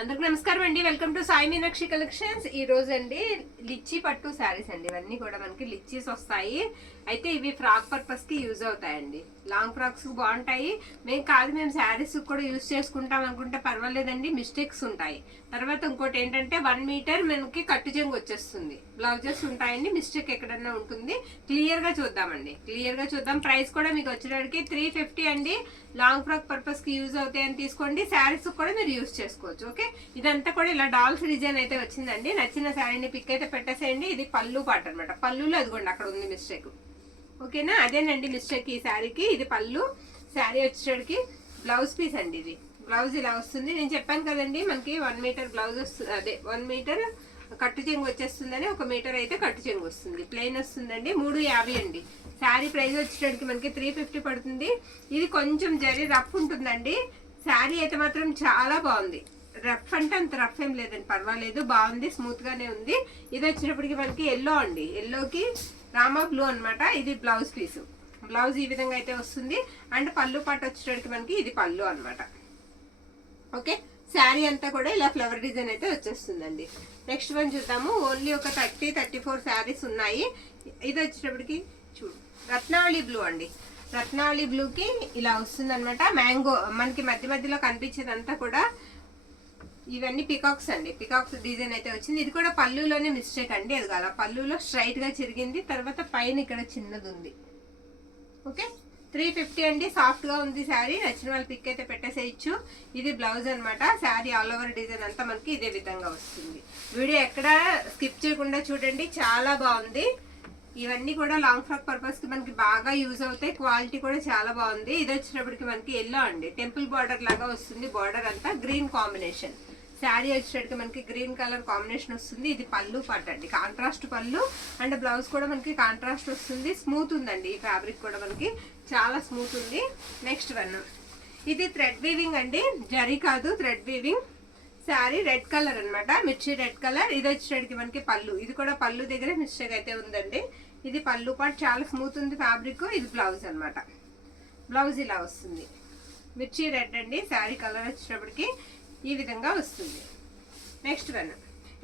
అందరికి నమస్కారం అండి. Welcome to Sai Meenakshi collections. ఈ రోజు అండి లిచ్చి పట్టు శారీస్ అండి. ఇవన్నీ కూడా మనకి లిచ్చీస్ వస్తాయి. అయితే ఇవి ఫ్రాక్ పర్పస్ కి యూజ్ అవుతాయండి. లాంగ్ ఫ్రాక్స్ బాగుంటాయి. మేము శారీస్ కూడా యూజ్ చేసుకుంటాం అనుకుంటే పర్వాలేదండి, మిస్టేక్స్ ఉంటాయి. తర్వాత ఇంకోటి ఏంటంటే 1 మీటర్ మనకి కట్టు చెంగు వచ్చేస్తుంది. బ్లౌజెస్ ఉంటాయండి, మిస్టేక్ ఎక్కడన్నా ఉంటుంది. క్లియర్ గా చూద్దామండి, క్లియర్ గా చూద్దాం. ప్రైస్ కూడా మీకు వచ్చేటికి 350 అండి. లాంగ్ ఫ్రాక్ పర్పస్ కి యూజ్ అవుతాయని తీసుకోండి. శారీస్ కూడా మీరు యూజ్ చేసుకోవచ్చు. ఓకే, ఇదంతా కూడా ఇలా డాల్స్ డిజైన్ అయితే వచ్చిందండి. నచ్చిన శారీని పిక్ అయితే పెట్టేసేయండి. ఇది పళ్ళు పాట అనమాట. పళ్ళులో అదిగోండి అక్కడ ఉంది మిస్టేక్. ఓకేనా, అదేనండి మిస్టేక్ ఈ శారీకి. ఇది పళ్ళు. శారీ వచ్చేటికి బ్లౌజ్ పీస్ అండి. ఇది బ్లౌజ్ ఇలా వస్తుంది. నేను చెప్పాను కదండి మనకి 1 మీటర్ బ్లౌజ్ వస్తుంది, అదే 1 మీటర్ కట్టు చెంగు వచ్చేస్తుందని. 1 మీటర్ అయితే కట్టు చెంగు వస్తుంది. ప్లెయిన్ వస్తుందండి. 350 అండి. శారీ ప్రైస్ వచ్చేటికి మనకి 350 పడుతుంది. ఇది కొంచెం జరీ రఫ్ ఉంటుందండి. శారీ అయితే మాత్రం చాలా బాగుంది. రఫ్ అంటే అంత రఫ్ ఏం లేదండి, పర్వాలేదు, బాగుంది, స్మూత్ గానే ఉంది. ఇది వచ్చినప్పటికి మనకి ఎల్లో అండి. ఎల్లోకి రామా బ్లూ అనమాట. ఇది బ్లౌజ్ పీస్. బ్లౌజ్ ఈ విధంగా అయితే వస్తుంది. అండ్ పళ్ళు పాటు వచ్చేటికి మనకి ఇది పళ్ళు అనమాట. ఓకే, శారీ అంతా కూడా ఇలా ఫ్లవర్ డిజైన్ అయితే వచ్చేస్తుందండి. నెక్స్ట్ వన్ చూద్దాము. ఓన్లీ ఒక 34 శారీస్ ఉన్నాయి. ఇది వచ్చేటప్పటికి చూడు రత్నావళి బ్లూ అండి. రత్నావళి బ్లూకి ఇలా వస్తుంది అనమాట. మ్యాంగో మనకి మధ్య మధ్యలో కనిపించేదంతా కూడా ఇవన్నీ పికాక్స్ అండి. పికాక్స్ డిజైన్ అయితే వచ్చింది. ఇది కూడా పళ్ళులోనే మిస్టేక్ అండి. అది కాదు, పళ్ళులో స్ట్రైట్ గా చిరిగింది. తర్వాత పైన ఇక్కడ చిన్నది ఉంది. ఓకే, 350 అండి. సాఫ్ట్ గా ఉంది శారీ. నచ్చిన వాళ్ళు పిక్ అయితే పెట్టేసేయచ్చు. ఇది బ్లౌజ్ అనమాట. శారీ ఆల్ ఓవర్ డిజైన్ అంతా మనకి ఇదే విధంగా వస్తుంది. వీడియో ఎక్కడ స్కిప్ చేయకుండా చూడండి, చాలా బాగుంది. ఇవన్నీ కూడా లాంగ్ ఫ్రాక్ పర్పస్ కి మనకి బాగా యూజ్ అవుతాయి. క్వాలిటీ కూడా చాలా బాగుంది. ఇది వచ్చినప్పటికి మనకి ఎల్లో అండి. టెంపుల్ బార్డర్ లాగా వస్తుంది. బార్డర్ అంతా గ్రీన్ కాంబినేషన్. శారీ వచ్చేటికి మనకి గ్రీన్ కలర్ కాంబినేషన్ వస్తుంది. ఇది పళ్ళు పాట అండి, కాంట్రాస్ట్ పళ్ళు. అండ్ బ్లౌజ్ కూడా మనకి కాంట్రాస్ట్ వస్తుంది. స్మూత్ ఉందండి ఈ ఫ్యాబ్రిక్ కూడా మనకి చాలా స్మూత్ ఉంది. నెక్స్ట్ వన్, ఇది థ్రెడ్ వీవింగ్ అండి, జరీ కాదు, thread weaving. Sari red colour అనమాట, మిర్చి రెడ్ కలర్. ఇది వచ్చేటికి మనకి పళ్ళు. ఇది కూడా పళ్ళు దగ్గర మిస్టేక్ అయితే ఉందండి. ఇది పళ్ళు పాటు చాలా స్మూత్ ఉంది ఫ్యాబ్రిక్. ఇది బ్లౌజ్ అనమాట. బ్లౌజ్ ఇలా వస్తుంది. మిర్చి రెడ్ అండి. శారీ కలర్ వచ్చేటప్పటికి ఈ విధంగా వస్తుంది. నెక్స్ట్ వన్,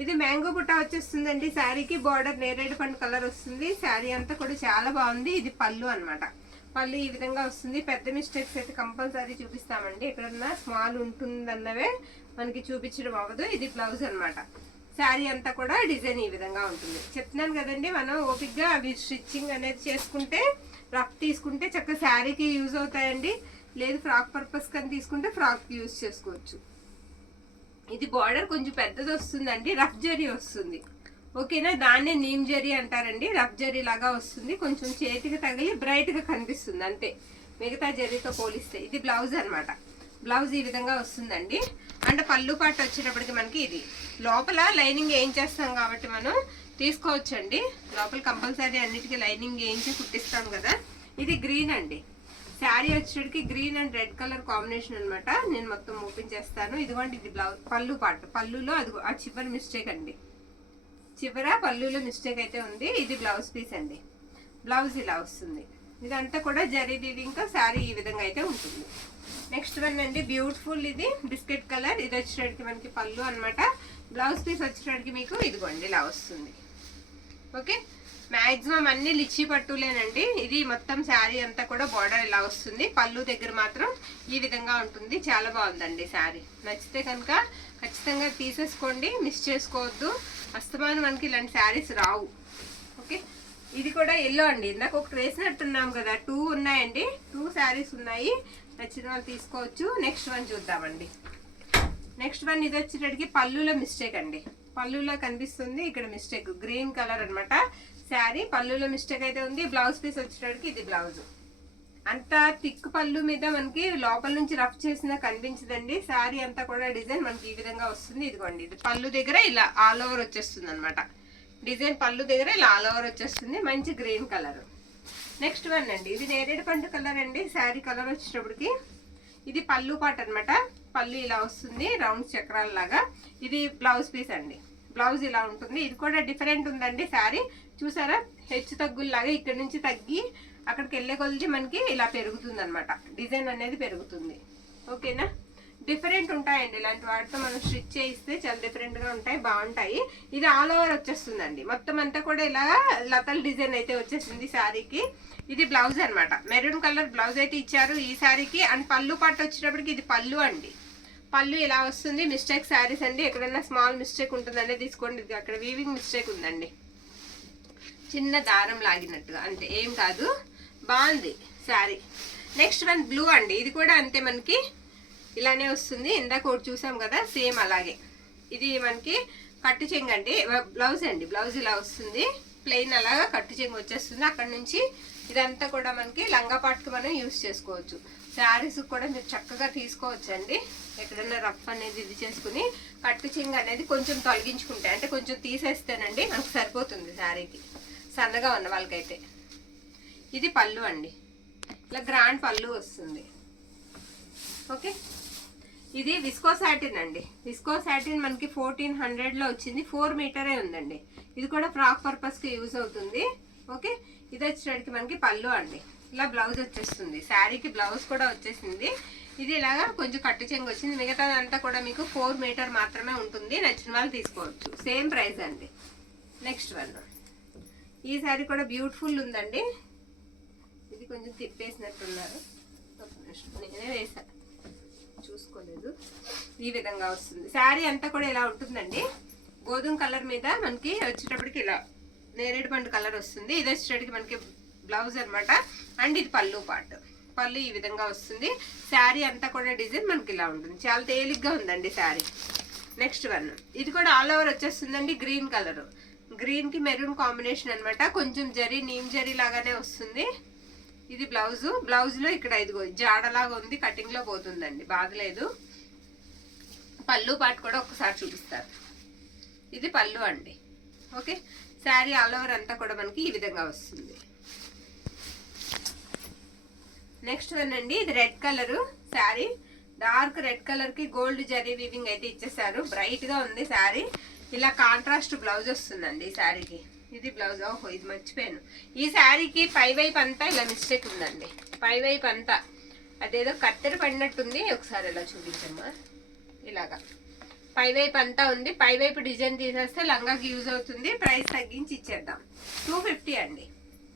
ఇది మ్యాంగో బుట్ట వచ్చేస్తుందండి. శారీకి బార్డర్ నేరేడు పండు కలర్ వస్తుంది. శారీ అంతా కూడా చాలా బాగుంది. ఇది పళ్ళు అనమాట. పళ్ళు ఈ విధంగా వస్తుంది. పెద్ద మిస్టేక్స్ అయితే కంపల్సరీ చూపిస్తామండి. ఎక్కడన్నా స్మాల్ ఉంటుందన్నవే మనకి చూపించడం అవ్వదు. ఇది బ్లౌజ్ అనమాట. శారీ అంతా కూడా డిజైన్ ఈ విధంగా ఉంటుంది. చెప్తున్నాను కదండి, మనం ఓపిక్గా అవి స్టిచ్చింగ్ అనేది చేసుకుంటే, రఫ్ తీసుకుంటే చక్కగా శారీకి యూజ్ అవుతాయండి. లేదు ఫ్రాక్ పర్పస్ కానీ తీసుకుంటే ఫ్రాక్కి యూజ్ చేసుకోవచ్చు. ఇది బార్డర్ కొంచెం పెద్దది వస్తుందండి. రఫ్ జరీ వస్తుంది. ఓకేనా, దాన్నే నీమ్ జరీ అంటారండి. రఫ్ జరీ లాగా వస్తుంది. కొంచెం చేతికి తగిలి బ్రైట్ గా కనిపిస్తుంది అంతే, మిగతా జరీతో పోలిస్తే. ఇది బ్లౌజ్ అనమాట. బ్లౌజ్ ఈ విధంగా వస్తుందండి. అండ్ పళ్ళు పాటు వచ్చేటప్పటికి మనకి ఇది లోపల లైనింగ్ ఏం చేస్తాం కాబట్టి మనం తీసుకోవచ్చండి. లోపల కంపల్సరీ అన్నిటికీ లైనింగ్ వేయించి కుట్టిస్తాం కదా. ఇది గ్రీన్ అండి. శారీ వచ్చేటికి green and red colour combination అనమాట. నేను మొత్తం ఓపెన్ చేస్తాను. ఇదిగోండి, ఇది బ్లౌజ్ పళ్ళు పాటు. పళ్ళులో అది ఆ చివరి మిస్టేక్ అండి, చివర పళ్ళులో మిస్టేక్ అయితే ఉంది. ఇది బ్లౌజ్ పీస్ అండి. బ్లౌజ్ ఇలా వస్తుంది. ఇదంతా కూడా జరీ వీవింగ్ తో శారీ ఈ విధంగా అయితే ఉంటుంది. నెక్స్ట్ వన్ అండి, బ్యూటిఫుల్. ఇది బిస్కెట్ కలర్. ఇది వచ్చేటికి మనకి పళ్ళు అనమాట. బ్లౌజ్ పీస్ వచ్చేటికి మీకు ఇదిగోండి ఇలా వస్తుంది. ఓకే, మాక్సిమం అన్ని లిచ్చి పట్టులేనండి. ఇది మొత్తం శారీ అంతా కూడా బార్డర్ ఇలా వస్తుంది. పళ్ళు దగ్గర మాత్రం ఈ విధంగా ఉంటుంది. చాలా బాగుందండి శారీ. నచ్చితే కనుక ఖచ్చితంగా తీసేసుకోండి, మిస్ చేసుకోవద్దు. అస్తమానం మనకి ఇలాంటి శారీస్ రావు. ఓకే, ఇది కూడా ఎల్లో అండి. ఇందాక ఒకటి వేసినట్టున్నాం కదా, 2 ఉన్నాయండి. 2 శారీస్ ఉన్నాయి. నచ్చిన వాళ్ళు తీసుకోవచ్చు. నెక్స్ట్ వన్ చూద్దామండి. నెక్స్ట్ వన్, ఇది వచ్చేటప్పటికి పళ్ళులో మిస్టేక్ అండి. పళ్ళులో కనిపిస్తుంది ఇక్కడ మిస్టేక్, గ్రీన్ కలర్ అనమాట. శారీ పళ్ళులో మిస్టేక్ అయితే ఉంది. బ్లౌజ్ పీస్ వచ్చేటప్పటికి ఇది బ్లౌజ్. అంత థిక్ పళ్ళు మీద మనకి లోపల నుంచి రఫ్ చేసినా కనిపించదండి. శారీ అంతా కూడా డిజైన్ మనకి ఈ విధంగా వస్తుంది. ఇదిగోండి, ఇది పళ్ళు దగ్గర ఇలా ఆల్ ఓవర్ వచ్చేస్తుంది అనమాట. డిజైన్ పళ్ళు దగ్గర ఇలా ఆల్ ఓవర్ వచ్చేస్తుంది. మంచి గ్రీన్ కలర్. నెక్స్ట్ వన్ అండి, ఇది నేరేడు పండు కలర్ అండి. శారీ కలర్ వచ్చేటప్పటికి ఇది పళ్ళు పాట అనమాట. పళ్ళు ఇలా వస్తుంది రౌండ్ చక్రాల లాగా. ఇది బ్లౌజ్ పీస్ అండి. బ్లౌజ్ ఇలా ఉంటుంది. ఇది కూడా డిఫరెంట్ ఉందండి. శారీ చూసారా, హెచ్చు తగ్గుల్లాగా ఇక్కడ నుంచి తగ్గి అక్కడికి వెళ్ళే కొద్ది మనకి ఇలా పెరుగుతుంది అనమాట. డిజైన్ అనేది పెరుగుతుంది. ఓకేనా, డిఫరెంట్ ఉంటాయండి. ఇలాంటి వాటితో మనం స్టిచ్ చేయిస్తే చాలా డిఫరెంట్ గా ఉంటాయి, బాగుంటాయి. ఇది ఆల్ ఓవర్ వచ్చేస్తుందండి, మొత్తం అంతా కూడా ఇలా లతల్ డిజైన్ అయితే వచ్చేసింది శారీకి. ఇది బ్లౌజ్ అనమాట, మెరూన్ కలర్ బ్లౌజ్ అయితే ఇచ్చారు ఈ శారీకి. అండ్ పళ్ళు పాటు వచ్చేటప్పటికి ఇది పళ్ళు అండి. పళ్ళు ఇలా వస్తుంది. మిస్టేక్ శారీస్ అండి, ఎక్కడైనా స్మాల్ మిస్టేక్ ఉంటుందంటే తీసుకోండి. ఇది అక్కడ వీవింగ్ మిస్టేక్ ఉందండి, చిన్న దారం లాగినట్టుగా, అంతే, ఏం కాదు, బాగుంది శారీ. నెక్స్ట్ వన్ బ్లూ అండి. ఇది కూడా అంతే, మనకి ఇలానే వస్తుంది. ఇందాక ఒకటి చూసాం కదా, సేమ్ అలాగే. ఇది మనకి కట్టు చెంగు అండి, బ్లౌజ్ అండి. బ్లౌజ్ ఇలా వస్తుంది, ప్లెయిన్ అలాగా కట్టు చెంగు వచ్చేస్తుంది. అక్కడ నుంచి ఇదంతా కూడా మనకి లంగా పాటుకు మనం యూస్ చేసుకోవచ్చు. శారీస్ కూడా మీరు చక్కగా తీసుకోవచ్చు అండి. ఎక్కడన్నా రఫ్ అనేది ఇది చేసుకుని కట్టు చెంగు అనేది కొంచెం తొలగించుకుంటే, అంటే కొంచెం తీసేస్తేనండి మనకు సరిపోతుంది శారీకి, సన్నగా ఉన్న వాళ్ళకైతే. ఇది పళ్ళు అండి, ఇలా గ్రాండ్ పళ్ళు వస్తుంది. ఓకే, ఇది విస్కో సాటిన్ అండి. విస్కో సాటిన్ మనకి 1400లో వచ్చింది, 4 మీటరే ఉందండి. ఇది కూడా ఫ్రాక్ పర్పస్కి యూజ్ అవుతుంది. ఓకే, ఇది వచ్చేటికి మనకి పళ్ళు అండి. ఇలా బ్లౌజ్ వచ్చేస్తుంది, శారీకి బ్లౌజ్ కూడా వచ్చేసింది. ఇది ఇలాగా కొంచెం కట్టు చెంగు వచ్చింది. మిగతాదంతా కూడా మీకు 4 మీటర్ మాత్రమే ఉంటుంది. నచ్చిన వాళ్ళు తీసుకోవచ్చు, సేమ్ ప్రైస్ అండి. నెక్స్ట్ వన్, ఈ శారీ కూడా బ్యూటిఫుల్ ఉందండి. ఇది కొంచెం తిప్పేసినట్టున్నారు, నేనే వేసా, చూసుకోలేదు. ఈ విధంగా వస్తుంది శారీ అంతా కూడా ఇలా ఉంటుందండి. గోధుమ కలర్ మీద మనకి వచ్చేటప్పటికి ఇలా నేరేడు పండు కలర్ వస్తుంది. ఇది వచ్చేటప్పటికి మనకి బ్లౌజ్ అనమాట. అండ్ ఇది పళ్ళు పార్ట్, పళ్ళు ఈ విధంగా వస్తుంది. శారీ అంతా కూడా డిజైన్ మనకి ఇలా ఉంటుంది, చాలా తేలిగ్గా ఉందండి శారీ. నెక్స్ట్ వన్, ఇది కూడా ఆల్ ఓవర్ వచ్చేస్తుందండి. గ్రీన్ కలర్, గ్రీన్ కి మెరూన్ కాంబినేషన్ అనమాట. కొంచెం జరీ, నీమ్ జరీ లాగానే వస్తుంది. ఇది బ్లౌజ్, బ్లౌజ్ లో ఇక్కడ ఇదిగో జాడలాగా ఉంది, కటింగ్ లో పోతుందండి, బాధలేదు. పళ్ళు పాటు కూడా ఒకసారి చూపిస్తారు. ఇది పళ్ళు అండి. ఓకే, శారీ ఆల్ ఓవర్ అంతా కూడా మనకి ఈ విధంగా వస్తుంది. నెక్స్ట్ వన్ అండి, ఇది red colour sari. Dark red colour కి గోల్డ్ జరీ వీవింగ్ అయితే ఇచ్చేసారు, బ్రైట్ గా ఉంది శారీ. ఇలా కాంట్రాస్ట్ బ్లౌజ్ వస్తుందండి ఈ శారీకి. ఇది బ్లౌజ్. ఓహో, ఇది మర్చిపోయాను, ఈ శారీకి పై వైపు అంతా ఇలా మిస్టేక్ ఉందండి. పై వైపు అంతా అదేదో కత్తెర పడినట్టుంది, ఒకసారి ఇలా చూపించమ్మా. ఇలాగా పై వైపు అంతా ఉంది. పై వైపు డిజైన్ తీసేస్తే లంగాకి యూజ్ అవుతుంది. ప్రైస్ తగ్గించి ఇచ్చేద్దాం, 250 అండి.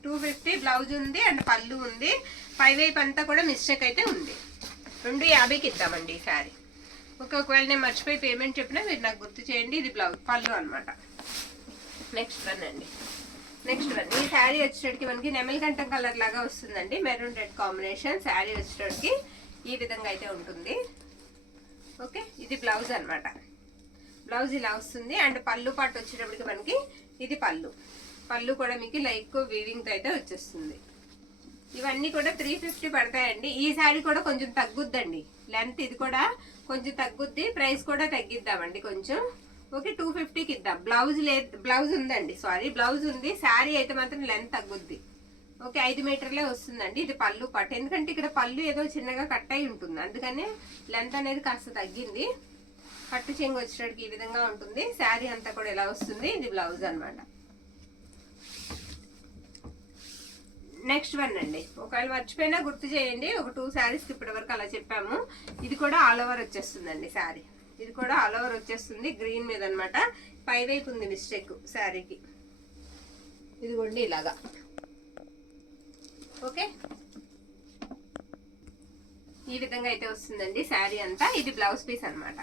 250 బ్లౌజ్ ఉంది అండ్ పళ్ళు ఉంది. పై వైపు అంతా కూడా మిస్టేక్ అయితే ఉంది. 250కి ఇద్దామండి ఈ శారీ. ఒకవేళ నేను మర్చిపోయి పేమెంట్ చెప్పినా మీరు నాకు గుర్తు చేయండి. ఇది బ్లౌజ్, పళ్ళు అనమాట. నెక్స్ట్ వన్ అండి. నెక్స్ట్ వన్, ఈ శారీ వచ్చేటప్పటికి మనకి నెమలికంఠం కలర్ లాగా వస్తుందండి, మెరూన్ రెడ్ కాంబినేషన్. శారీ వచ్చేటప్పటికి ఈ విధంగా అయితే ఉంటుంది. ఓకే, ఇది బ్లౌజ్ అనమాట. బ్లౌజ్ ఇలా వస్తుంది. అండ్ పళ్ళు పాటు వచ్చేటప్పటికి మనకి ఇది పళ్ళు. పళ్ళు కూడా మీకు లైక్ వీవింగ్ తో అయితే వచ్చేస్తుంది. ఇవన్నీ కూడా 350 పడతాయండి. ఈ శారీ కూడా కొంచెం తగ్గుద్దండి లెంత్, ఇది కూడా కొంచెం తగ్గుద్ది. ప్రైస్ కూడా తగ్గిద్దామండి కొంచెం. ఓకే, 250కి ఇద్దాం. బ్లౌజ్ లేదు, బ్లౌజ్ ఉందండి, సారీ, బ్లౌజ్ ఉంది. శారీ అయితే మాత్రం లెంత్ తగ్గుద్ది. ఓకే, 5 మీటర్లే వస్తుందండి. ఇది పళ్ళు పాటు, ఎందుకంటే ఇక్కడ పళ్ళు ఏదో చిన్నగా కట్ అయి ఉంటుంది, అందుకనే లెంత్ అనేది కాస్త తగ్గింది. కట్టు చెంగు వచ్చేటప్పటికి ఈ విధంగా ఉంటుంది. శారీ అంతా కూడా ఇలా వస్తుంది. ఇది బ్లౌజ్ అనమాట. నెక్స్ట్ వన్ అండి, ఒకవేళ మర్చిపోయినా గుర్తు చేయండి. ఒక 2 శారీస్కి ఇప్పటి వరకు అలా చెప్పాము. ఇది కూడా ఆల్ ఓవర్ వచ్చేస్తుందండి శారీ. ఇది కూడా ఆల్ ఓవర్ వచ్చేస్తుంది, గ్రీన్ మీద అనమాట. పై వైపు ఉంది మిస్టేక్ శారీకి, ఇదిగోండి ఇలాగా. ఓకే, ఈ విధంగా అయితే వస్తుందండి శారీ అంతా. ఇది బ్లౌజ్ పీస్ అనమాట.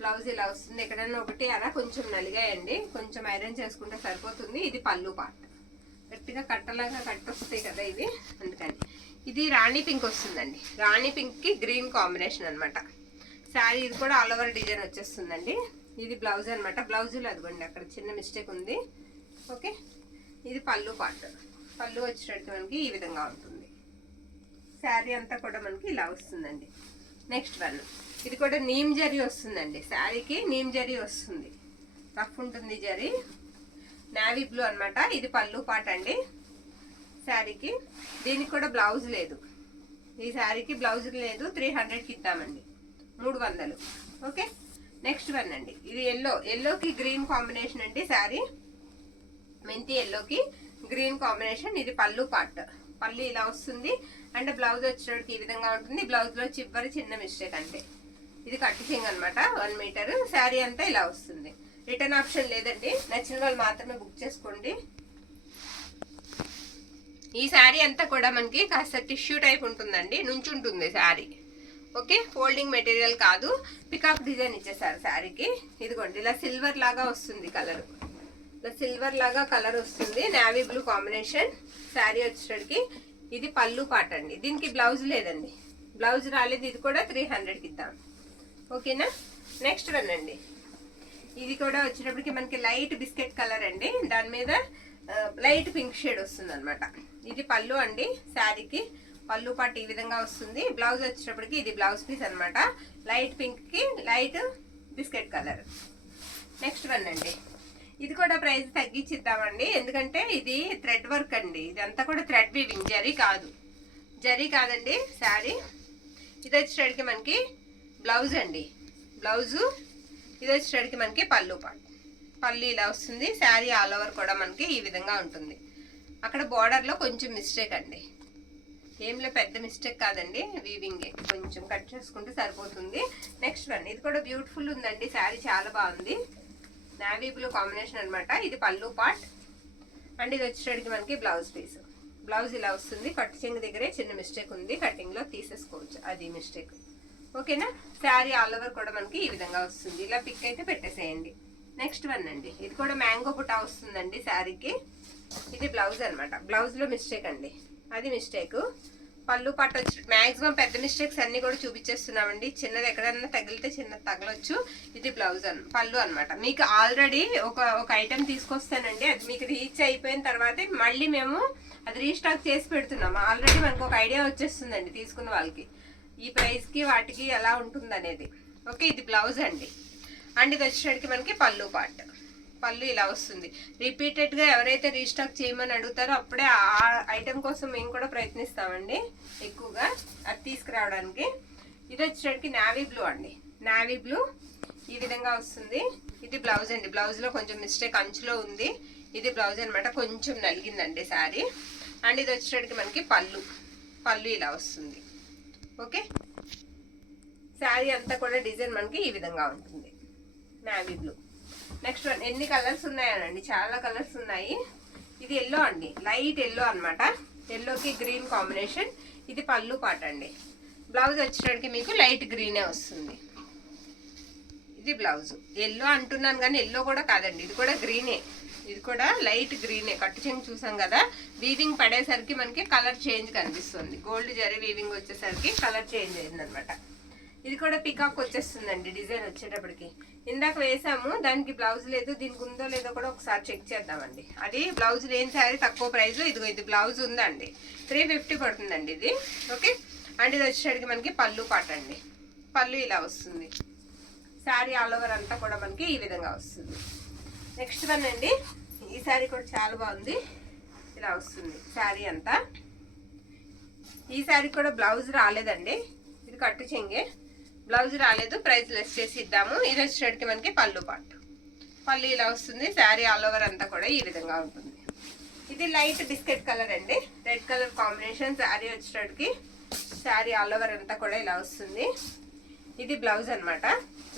బ్లౌజ్ ఇలా వస్తుంది. ఎక్కడైనా ఒకటి అలా కొంచెం నలిగాయండి, కొంచెం ఐరన్ చేసుకుంటే సరిపోతుంది. ఇది పళ్ళు పార్ట్, గట్టిగా కట్టలాగా కట్టొస్తాయి కదా ఇవి, అందుకని. ఇది రాణి పింక్ వస్తుందండి. రాణి పింక్ కి గ్రీన్ కాంబినేషన్ అనమాట శారీ. ఇది కూడా ఆల్ ఓవర్ డిజైన్ వచ్చేస్తుందండి. ఇది బ్లౌజ్ అనమాట. బ్లౌజులో అదిగోండి అక్కడ చిన్న మిస్టేక్ ఉంది. ఓకే, ఇది పళ్ళు పార్ట్. పళ్ళు వచ్చేటట్టు మనకి ఈ విధంగా ఉంటుంది. శారీ అంతా కూడా మనకి ఇలా వస్తుందండి. నెక్స్ట్ వన్, ఇది కూడా నీమ్ జరీ వస్తుందండి. శారీకి నీమ్ జరీ వస్తుంది, రఫ్ ఉంటుంది జరీ. నావీ బ్లూ అనమాట. ఇది పళ్ళు పార్ట్ అండి శారీకి. దీనికి కూడా బ్లౌజ్ లేదు, ఈ శారీకి బ్లౌజ్ లేదు. 300కి ఇద్దామండి, 300. ఓకే, నెక్స్ట్ వన్ అండి. ఇది ఎల్లో, ఎల్లోకి గ్రీన్ కాంబినేషన్ అండి శారీ. మెంతి ఎల్లోకి గ్రీన్ కాంబినేషన్. ఇది పళ్ళు పార్ట్, పళ్ళు ఇలా వస్తుంది. అండ్ బ్లౌజ్ వచ్చేటప్పటికి ఈ విధంగా ఉంటుంది. బ్లౌజ్ లో చివరి చిన్న మిస్టేక్ అంతే. ఇది కట్టు చెంగు అనమాట, 1 మీటర్. శారీ అంతా ఇలా వస్తుంది. రిటర్న్ ఆప్షన్ లేదండి, నచ్చిన వాళ్ళు మాత్రమే బుక్ చేసుకోండి. ఈ శారీ అంతా కూడా మనకి కాస్త టిష్యూ టైప్ ఉంటుందండి, నుంచుంటుంది శారీ. ఓకే, ఫోల్డింగ్ మెటీరియల్ కాదు, పికాక్ డిజైన్ ఇచ్చేసారు శారీకి. ఇదిగోండి ఇలా సిల్వర్ లాగా వస్తుంది కలర్, ఇలా సిల్వర్ లాగా కలర్ వస్తుంది, నేవీ బ్లూ కాంబినేషన్. శారీ వచ్చేటికి ఇది పళ్ళు పాట అండి. దీనికి బ్లౌజ్ లేదండి, బ్లౌజ్ రాలేదు. ఇది కూడా 300కి ఇద్దాం. ఓకేనా. నెక్స్ట్ వన్ అండి, ఇది కూడా వచ్చేటప్పటికి మనకి లైట్ బిస్కెట్ కలర్ అండి, దాని మీద లైట్ పింక్ షేడ్ వస్తుంది అనమాట. ఇది పళ్ళు అండి, శారీకి పళ్ళు పాటు ఈ విధంగా వస్తుంది. బ్లౌజ్ వచ్చేటప్పటికి ఇది బ్లౌజ్ పీస్ అనమాట, లైట్ పింక్ కి light biscuit colour. Next one అండి, ఇది కూడా ప్రైస్ తగ్గించిద్దామండి, ఎందుకంటే ఇది థ్రెడ్ వర్క్ అండి. ఇదంతా కూడా థ్రెడ్ వీవింగ్, జరీ కాదండి శారీ. ఇది వచ్చేటప్పటికి మనకి బ్లౌజ్ అండి, బ్లౌజు. ఇది వచ్చేటప్పటికి మనకి పళ్ళు పాటు, పళ్ళు ఇలా వస్తుంది. శారీ ఆల్ ఓవర్ కూడా మనకి ఈ విధంగా ఉంటుంది. అక్కడ బార్డర్లో కొంచెం మిస్టేక్ అండి, ఏంలో పెద్ద మిస్టేక్ కాదండి, వీవింగే, కొంచెం కట్ చేసుకుంటే సరిపోతుంది. నెక్స్ట్ వన్, ఇది కూడా బ్యూటిఫుల్ ఉందండి, శారీ చాలా బాగుంది. నేవీ బ్లూ కాంబినేషన్ అనమాట. ఇది పళ్ళు పార్ట్ అండ్ ఇది వచ్చేటప్పటికి మనకి బ్లౌజ్ పీస్. బ్లౌజ్ ఇలా వస్తుంది. కట్ చెంగు దగ్గరే చిన్న మిస్టేక్ ఉంది, కటింగ్లో తీసేసుకోవచ్చు, అది మిస్టేక్. ఓకేనా. శారీ ఆల్ ఓవర్ కూడా మనకి ఈ విధంగా వస్తుంది. ఇలా పిక్ అయితే పెట్టేసేయండి. నెక్స్ట్ వన్ అండి, ఇది కూడా మ్యాంగో బుటా వస్తుందండి శారీకి. ఇది బ్లౌజ్ అనమాట, బ్లౌజ్లో మిస్టేక్ అండి, అది మిస్టేక్. పళ్ళు పాట వచ్చి మ్యాక్సిమం పెద్ద మిస్టేక్స్ అన్ని కూడా చూపించేస్తున్నామండి, చిన్నది ఎక్కడన్నా తగిలితే చిన్నది తగలొచ్చు. ఇది బ్లౌజ్ పళ్ళు అనమాట. మీకు ఆల్రెడీ ఒక ఐటెం తీసుకొస్తానండి, అది మీకు రీచ్ అయిపోయిన తర్వాత మళ్ళీ మేము అది రీస్టాక్ చేసి పెడుతున్నాము. ఆల్రెడీ మనకు ఒక ఐడియా వచ్చేస్తుందండి తీసుకున్న వాళ్ళకి, ఈ ప్రైస్కి వాటికి ఎలా ఉంటుంది అనేది. ఓకే, ఇది బ్లౌజ్ అండి. అండ్ ఇది వచ్చేటికి మనకి పళ్ళు పార్ట్, పళ్ళు ఇలా వస్తుంది. రిపీటెడ్గా ఎవరైతే రీస్టాక్ చేయమని అడుగుతారో అప్పుడే ఆ ఐటెం కోసం మేము కూడా ప్రయత్నిస్తామండి ఎక్కువగా అది తీసుకురావడానికి. ఇది వచ్చేటికి నేవీ బ్లూ అండి, నేవీ బ్లూ ఈ విధంగా వస్తుంది. ఇది బ్లౌజ్ అండి, బ్లౌజ్లో కొంచెం మిస్టేక్ అంచులో ఉంది. ఇది బ్లౌజ్ అనమాట, కొంచెం నలిగిందండి శారీ. అండ్ ఇది వచ్చేటికి మనకి పళ్ళు ఇలా వస్తుంది. ఓకే, శారీ అంతా కూడా డిజైన్ మనకి ఈ విధంగా ఉంటుంది, నేవీ బ్లూ. నెక్స్ట్ వన్, ఎన్ని కలర్స్ ఉన్నాయనండి, చాలా కలర్స్ ఉన్నాయి. ఇది ఎల్లో అండి, లైట్ ఎల్లో అనమాట, ఎల్లోకి గ్రీన్ కాంబినేషన్. ఇది పళ్ళు పాట అండి. బ్లౌజ్ వచ్చేటప్పటికి మీకు లైట్ గ్రీనే వస్తుంది. ఇది బ్లౌజ్. ఎల్లో అంటున్నాను కానీ ఎల్లో కూడా కాదండి, ఇది కూడా గ్రీనే, ఇది కూడా లైట్ గ్రీనే. కట్టు చెంగు చూసాం కదా, వీవింగ్ పడేసరికి మనకి కలర్ చేంజ్ కనిపిస్తుంది. గోల్డ్ జరీ వీవింగ్ వచ్చేసరికి కలర్ చేంజ్ అయింది అనమాట. ఇది కూడా పికాక్ వచ్చేస్తుందండి డిజైన్ వచ్చేటప్పటికి. ఇందాక వేసాము, దానికి బ్లౌజ్ లేదు, దీనికి ఉందో లేదో కూడా ఒకసారి చెక్ చేద్దామండి. అది బ్లౌజ్ లేని శారీ తక్కువ ప్రైస్లో ఇదిగో ఇది బ్లౌజ్ ఉందండి, 350 పడుతుందండి ఇది. ఓకే, అండ్ ఇది వచ్చేసరికి మనకి పళ్ళు పాట అండి, పళ్ళు ఇలా వస్తుంది. శారీ ఆల్ ఓవర్ అంతా కూడా మనకి ఈ విధంగా వస్తుంది. నెక్స్ట్ వన్ అండి, ఈ శారీ కూడా చాలా బాగుంది, ఇలా వస్తుంది శారీ అంతా. ఈ శారీ కూడా బ్లౌజ్ రాలేదండి, ఇది కట్టు చెంగే, బ్లౌజ్ రాలేదు, ప్రైస్ లెస్ చేసి ఇద్దాము. ఇది వచ్చేటికి మనకి పళ్ళు పాటు, పళ్ళు ఇలా వస్తుంది. శారీ ఆల్ ఓవర్ అంతా కూడా ఈ విధంగా ఉంటుంది. ఇది లైట్ బిస్కెట్ కలర్ అండి, రెడ్ కలర్ కాంబినేషన్. శారీ వచ్చేటికి శారీ ఆల్ ఓవర్ అంతా కూడా ఇలా వస్తుంది. ఇది బ్లౌజ్ అనమాట.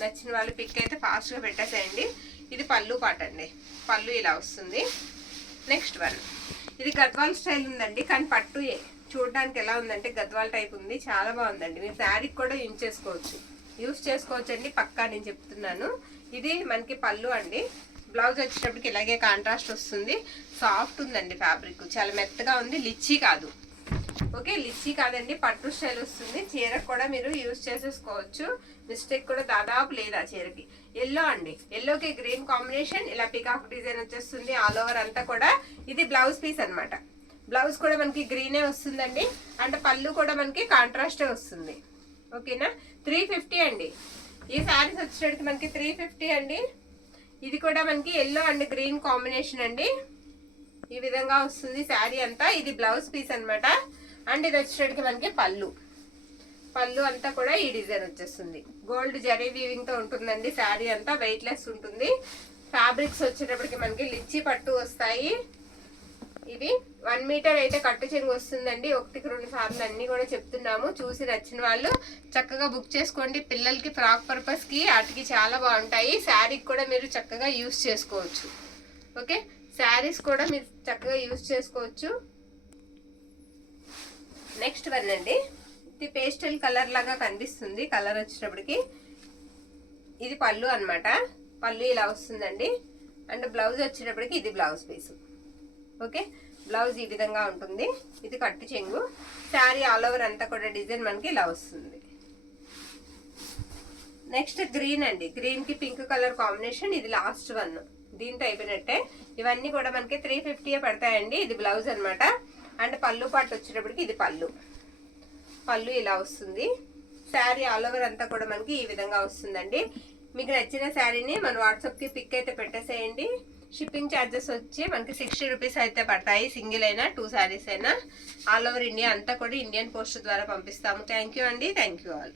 నచ్చిన వాళ్ళు పిక్ అయితే ఫాస్ట్గా పెట్టేసేయండి. ఇది పళ్ళు పాట అండి, పళ్ళు ఇలా వస్తుంది. నెక్స్ట్ వన్, ఇది గద్వాల్ స్టైల్ ఉందండి, కానీ పట్టు చూడడానికి ఎలా ఉందంటే గద్వాల్ టైప్ ఉంది, చాలా బాగుందండి. మీరు శారీకి కూడా యూజ్ చేసుకోవచ్చు అండి, పక్కా నేను చెప్తున్నాను. ఇది మనకి పళ్ళు అండి. బ్లౌజ్ వచ్చేటప్పటికి ఇలాగే కాంట్రాస్ట్ వస్తుంది. సాఫ్ట్ ఉందండి, ఫ్యాబ్రిక్ చాలా మెత్తగా ఉంది, లిచ్చీ కాదు. ఓకే, లిచ్చీ కాదండి, పట్టు స్టైల్ వస్తుంది. చీరకు కూడా మీరు యూజ్ చేసేసుకోవచ్చు, మిస్టేక్ కూడా దాదాపు లేదు ఆ చీరకి. ఎల్లో అండి, ఎల్లోకి గ్రీన్ కాంబినేషన్, ఇలా పికాక్ డిజైన్ వచ్చేస్తుంది ఆల్ ఓవర్ అంతా కూడా. ఇది బ్లౌజ్ పీస్ అనమాట, బ్లౌజ్ కూడా మనకి గ్రీనే వస్తుందండి. అంటే పళ్ళు కూడా మనకి కాంట్రాస్టే వస్తుంది. ఓకేనా, 350 అండి. ఈ శారీస్ వచ్చేటికి మనకి 350 అండి. ఇది కూడా మనకి ఎల్లో అండ్ గ్రీన్ కాంబినేషన్ అండి, ఈ విధంగా వస్తుంది శారీ అంతా. ఇది బ్లౌజ్ పీస్ అనమాట. అండ్ ఇది వచ్చేటికి మనకి పళ్ళు అంతా కూడా ఈ డిజైన్ వచ్చేస్తుంది. గోల్డ్ జరీ వీవింగ్ తో ఉంటుందండి శారీ అంతా, వెయిట్ లెస్ ఉంటుంది. ఫ్యాబ్రిక్స్ వచ్చేటప్పటికి మనకి లిచ్చి పట్టు వస్తాయి. ఇవి 1 మీటర్ అయితే కట్టు చెంగు వస్తుందండి. 1-2 సార్లు అన్ని కూడా చెప్తున్నాము. చూసి నచ్చిన వాళ్ళు చక్కగా బుక్ చేసుకోండి. పిల్లలకి ఫ్రాక్ పర్పస్ కి వాటికి చాలా బాగుంటాయి. శారీకి కూడా మీరు చక్కగా యూస్ చేసుకోవచ్చు. ఓకే, శారీస్ కూడా మీరు చక్కగా యూస్ చేసుకోవచ్చు. నెక్స్ట్ వన్ అండి, ఇది పేస్టల్ కలర్ లాగా కనిపిస్తుంది. కలర్ వచ్చేటప్పటికి ఇది పళ్ళు అన్నమాట. పళ్ళు ఇలా వస్తుందండి. అండ్ బ్లౌజ్ వచ్చేటప్పటికి ఇది బ్లౌజ్ పీస్. ఓకే, బ్లౌజ్ ఈ విధంగా ఉంటుంది. ఇది కట్టు చెంగు. శారీ ఆల్ ఓవర్ అంతా కూడా డిజైన్ మనకి ఇలా వస్తుంది. నెక్స్ట్ గ్రీన్ అండి, గ్రీన్ కి పింక్ కలర్ కాంబినేషన్. ఇది లాస్ట్ వన్, దీంతో అయిపోయినట్టే. ఇవన్నీ కూడా మనకి 350 పడతాయండి. ఇది బ్లౌజ్ అనమాట. అండ్ పళ్ళు పాటు వచ్చేటప్పటికి ఇది పళ్ళు. పళ్ళు ఇలా వస్తుంది. శారీ ఆల్ ఓవర్ అంతా కూడా మనకి ఈ విధంగా వస్తుందండి. మీకు నచ్చిన శారీని మన వాట్సాప్కి పిక్ అయితే పెట్టేసేయండి. షిప్పింగ్ ఛార్జెస్ వచ్చి మనకి 60 రూపీస్ అయితే పడతాయి. సింగిల్ అయినా 2 శారీస్ అయినా ఆల్ ఓవర్ ఇండియా అంతా కూడా ఇండియన్ పోస్ట్ ద్వారా పంపిస్తాము. థ్యాంక్ యూ అండి. Thank you all.